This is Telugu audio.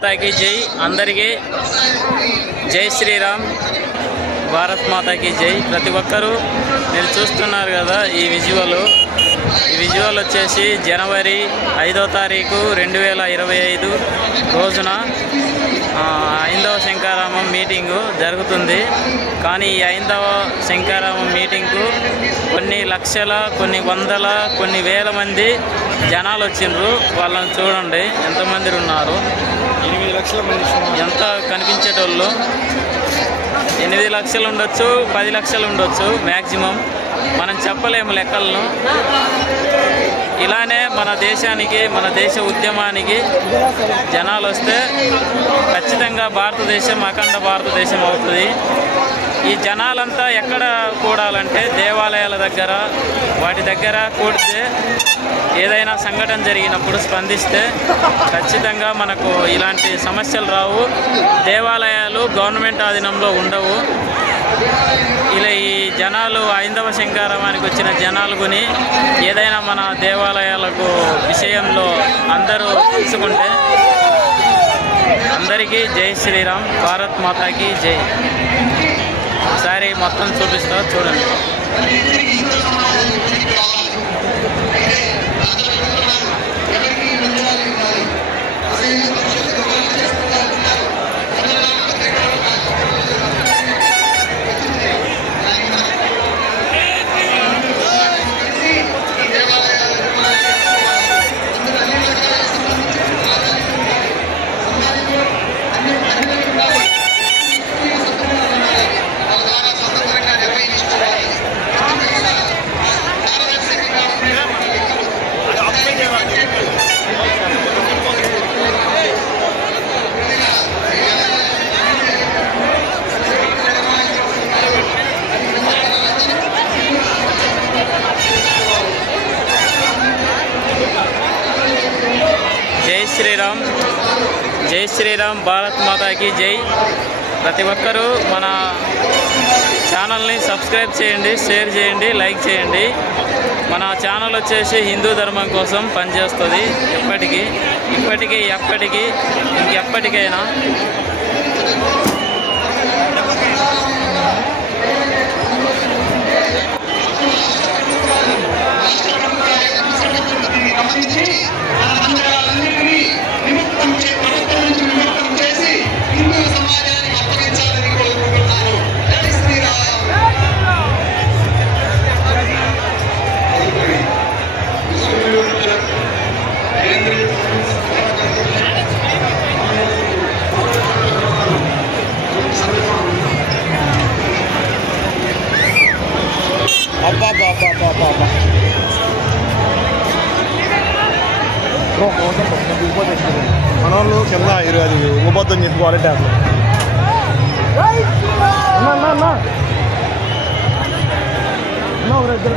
మాతాకి జై. అందరికీ జై శ్రీరామ్. భారత్ మాతాకి జై. ప్రతి ఒక్కరూ మీరు చూస్తున్నారు కదా ఈ విజువల్ వచ్చేసి జనవరి 5వ తారీఖు 2025 రోజున ఐందవ శంకారామం మీటింగు జరుగుతుంది. కానీ ఈ ఐందవ శంకారామం మీటింగ్కు కొన్ని లక్షల, కొన్ని వందల, కొన్ని వేల మంది జనాలు వచ్చిండ్రు. వాళ్ళని చూడండి ఎంతమంది ఉన్నారు. 8 లక్షల మంది ఎంత కనిపించేటోళ్ళు. 8 లక్షలు ఉండొచ్చు, 10 లక్షలు ఉండొచ్చు మ్యాక్సిమం. మనం చెప్పలేము లెక్కలను. ఇలానే మన దేశానికి, మన దేశ ఉద్యమానికి జనాలు వస్తే ఖచ్చితంగా భారతదేశం అఖండ భారతదేశం అవుతుంది. ఈ జనాలంతా ఎక్కడ కూడాలంటే దేవాలయాల దగ్గర, వాటి దగ్గర కూడితే ఏదైనా సంఘటన జరిగినప్పుడు స్పందిస్తే ఖచ్చితంగా మనకు ఇలాంటి సమస్యలు రావు. దేవాలయాలు గవర్నమెంట్ ఆధీనంలో ఉండవు. ఇలా ఈ జనాలు ఐందవ శంకారామానికి వచ్చిన జనాలు కొని ఏదైనా మన దేవాలయాలకు విషయంలో అందరూ తెలుసుకుంటే అందరికీ జై శ్రీరామ్. భారత్ మాతాకి జై. ఒకసారి మొత్తం చూపిస్తా చూడండి. జై శ్రీరామ్. జై శ్రీరామ్. భారత్ మాతాకి జై. ప్రతి ఒక్కరూ మన ఛానల్ని సబ్స్క్రైబ్ చేయండి, షేర్ చేయండి, లైక్ చేయండి. మన ఛానల్ వచ్చేసి హిందూ ధర్మం కోసం పనిచేస్తుంది. ఇప్పటికీ ఇంకెప్పటికైనా. మన వాళ్ళు కింద అది ఉపబద్ధం చేసుకోవాలి ట్యాబ్లు. అన్న 2 దగ్గర